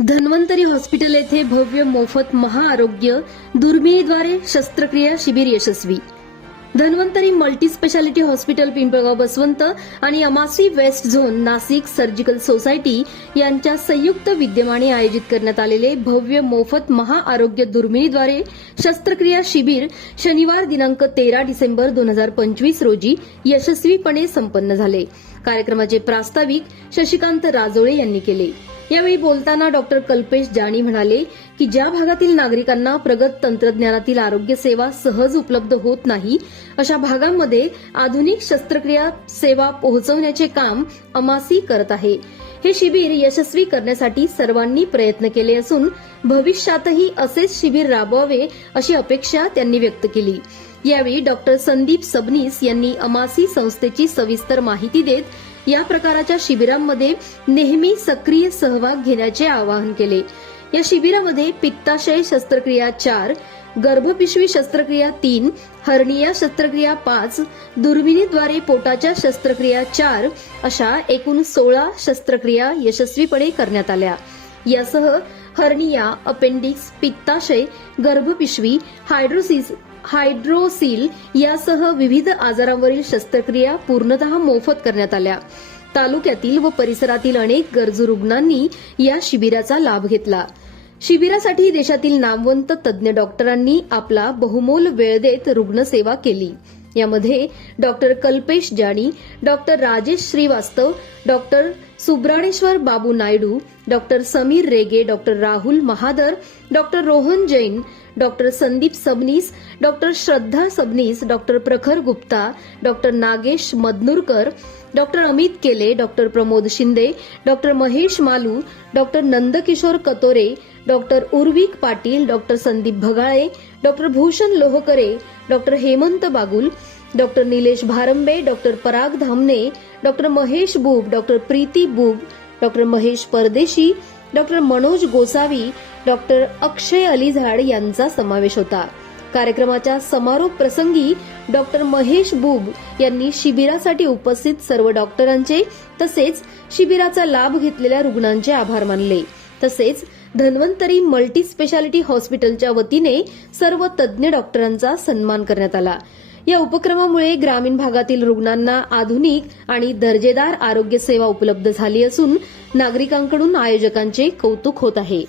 Dhanvantari hospital येथे भव्य मोफत महाआरोग्य दुर्मिळीद्वारे शस्त्रक्रिया शिबिर यशस्वी. Dhanvantari multi specialty hospital Pimpalgaon Baswant आणि AMASI west zone Nashik surgical society यांच्या संयुक्त विद्यमाने आयोजित करण्यात आलेले भव्य मोफत महाआरोग्य दुर्मिळीद्वारे शस्त्रक्रिया शिबिर शनिवार दिनांक 13 डिसेंबर 2025 रोजी यशस्वीपणे संपन्न झाले. कार्यक्रमाचे प्रास्ताविक शशिकांत राजोळे यांनी केले. यावेळी बोलताना डॉक्टर कल्पेश जानी म्हणाले की ज्या भागातील नागरिकांना प्रगत तंत्रज्ञानातील आरोग्य सेवा सहज उपलब्ध होत नाही अशा भागांमध्ये आधुनिक शस्त्रक्रिया सेवा पोहोचवण्याचे काम अमासी करत आहे. हे शिबिर यशस्वी करण्यासाठी सर्वांनी प्रयत्न केले असून भविष्यातही असेच शिबिर राबवावे अशी अपेक्षा त्यांनी व्यक्त केली. यावेळी डॉक्टर संदीप सबनीस यांनी अमासी संस्थेची सविस्तर माहिती देत या प्रकारच्या शिबिरांमध्ये नेहमी सक्रिय सहभाग घेण्याचे आवाहन केले. या शिबिरामध्ये पित्ताशय शस्त्रक्रिया 4, गर्भपिशवी शस्त्रक्रिया 3, हर्निया शस्त्रक्रिया 5, दुर्मिळीद्वारे पोटाच्या शस्त्रक्रिया 4 अशा एकूण 16 शस्त्रक्रिया यशस्वीपणे करण्यात आल्या. यासह हर्निया, अपेंडिक्स, पित्ताशय, गर्भपिशवी, हायड्रोसील यासह विविध आजारांवरील शस्त्रक्रिया पूर्णतः मोफत करण्यात आल्या. तालुक्यातील व परिसरातील अनेक गरजू रुग्णांनी या शिबिराचा लाभ घेतला. शिबिरासाठी देशातील नामवंत तज्ज्ञ डॉक्टरांनी आपला बहुमोल वेळ देत रुग्णसेवा केली. यामध्ये doctor Kalpesh Jani, doctor Rajesh Srivastava, doctor Subraneshwar Babu Naidu, doctor Sameer Rege, doctor Rahul Mahadar, doctor Rohan Jain, doctor Sandeep Sabnis, doctor Shraddha Sabnis, doctor Prakhar Gupta, doctor Nagesh Madnurkar, doctor Amit Kele, doctor Pramod Shinde, doctor Mahesh Malu, doctor Nandkishor Katore, doctor Urvik Patil, doctor Sandeep Bhagale, doctor Bhushan Lohkare, doctor Hemant Bagul, doctor Nilesh Bharambe, doctor Parag Dhamne, doctor Mahesh Bub, doctor Preeti बुब, doctor Mahesh परदेशी, डॉक्टर मनोज गोसावी, डॉक्टर अक्षय अलीझाड यांचा समावेश होता. कार्यक्रमाच्या समारोप प्रसंगी डॉक्टर महेश बुब यांनी शिबिरासाठी उपस्थित सर्व डॉक्टरांचे तसेच शिबिराचा लाभ घेतलेल्या रुग्णांचे आभार मानले. तसेच धन्वंतरी मल्टी स्पेशालिटी हॉस्पिटलच्या वतीने सर्व तज्ज्ञ डॉक्टरांचा सन्मान करण्यात आला. या उपक्रमामुळे ग्रामीण भागातील रुग्णांना आधुनिक आणि दर्जेदार आरोग्य सेवा उपलब्ध झाली असून नागरिकांकडून आयोजकांचे कौतुक होत आहे.